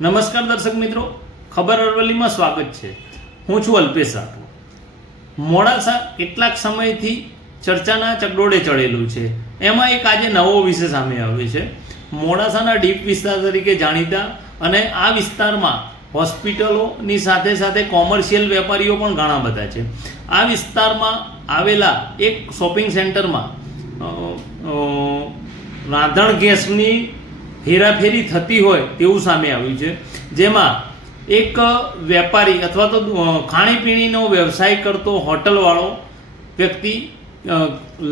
નમસ્કાર દર્શક મિત્રો, ખબર અરવલ્લીમાં સ્વાગત છે। હું છું અલ્પેશ રાઠોડ। મોડાસા કેટલાક સમયથી ચર્ચાના ચકડોળે ચડેલું છે। એમાં એક આજે નવો વિષય સામે આવ્યો છે। મોડાસાના ડીપ વિસ્તાર તરીકે જાણીતા અને આ વિસ્તારમાં હોસ્પિટલોની સાથે સાથે કોમર્શિયલ વેપારીઓ પણ ઘણા બધા છે। આ વિસ્તારમાં આવેલા એક શોપિંગ સેન્ટરમાં રાંધણ ગેસની હેરાફેરી થતી હોય તેવું સામે આવ્યું છે, જેમાં એક વેપારી અથવા તો ખાણીપીણીનો વ્યવસાય કરતો હોટલવાળો વ્યક્તિ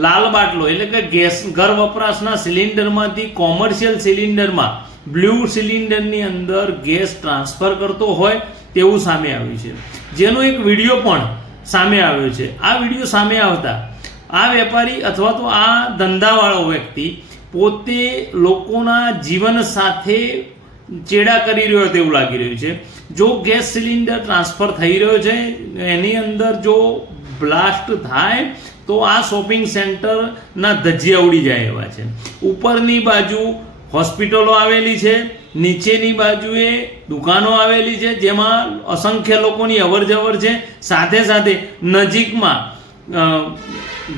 લાલ બાટલો એટલે કે ગેસ ઘર વપરાશના સિલિન્ડરમાંથી કોમર્શિયલ સિલિન્ડરમાં બ્લુ સિલિન્ડરની અંદર ગેસ ટ્રાન્સફર કરતો હોય તેવું સામે આવ્યું છે, જેનો એક વિડીયો પણ સામે આવ્યો છે। આ વિડીયો સામે આવતા આ વેપારી અથવા તો આ ધંધાવાળો વ્યક્તિ પોતે લોકોના જીવન સાથે ચેડા કરી રહ્યો તેવું લાગી રહ્યું છે। જો ગેસ સિલિન્ડર ટ્રાન્સફર થઈ રહ્યો છે એની અંદર જો બ્લાસ્ટ થાય તો આ શોપિંગ સેન્ટરના ધજિયા ઉડી જાય એવા છે। ઉપરની બાજુ હોસ્પિટલો આવેલી છે, નીચેની બાજુએ દુકાનો આવેલી છે, જેમાં અસંખ્ય લોકોની અવરજવર છે। સાથે સાથે નજીકમાં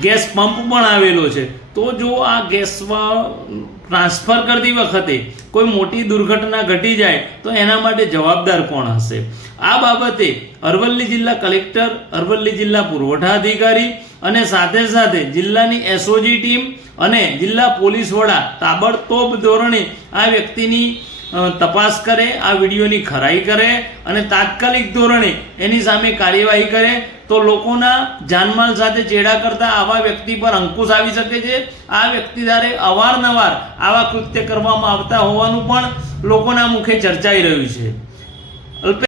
ગેસ પંપ પણ આવેલો છે। તો જો આ ગેસમાં ટ્રાન્સફર કરતી વખતે કોઈ મોટી દુર્ઘટના ઘટી જાય તો એના માટે જવાબદાર કોણ હશે? આ બાબતે અરવલ્લી જિલ્લા કલેક્ટર, અરવલ્લી જિલ્લા પુરવઠા અધિકારી અને સાથે સાથે જિલ્લાની એસઓજી ટીમ અને જિલ્લા પોલીસ વડા તાબડતોબ ધોરણે આ વ્યક્તિની તપાસ કરે, આ વિડીયોની ખરાઈ કરે અને તાત્કાલિક ધોરણે એની સામે કાર્યવાહી કરે તો લોકોના જાનમાલ સાથે ચેડા કરતા આવા વ્યક્તિ પર અંકુશ આવી શકે છે। આ વ્યક્તિ દ્વારા અવારનવાર આવા કૃત્ય કરવામાં આવતા હોવાનું પણ લોકોના મુખે ચર્ચાઈ રહ્યું છે।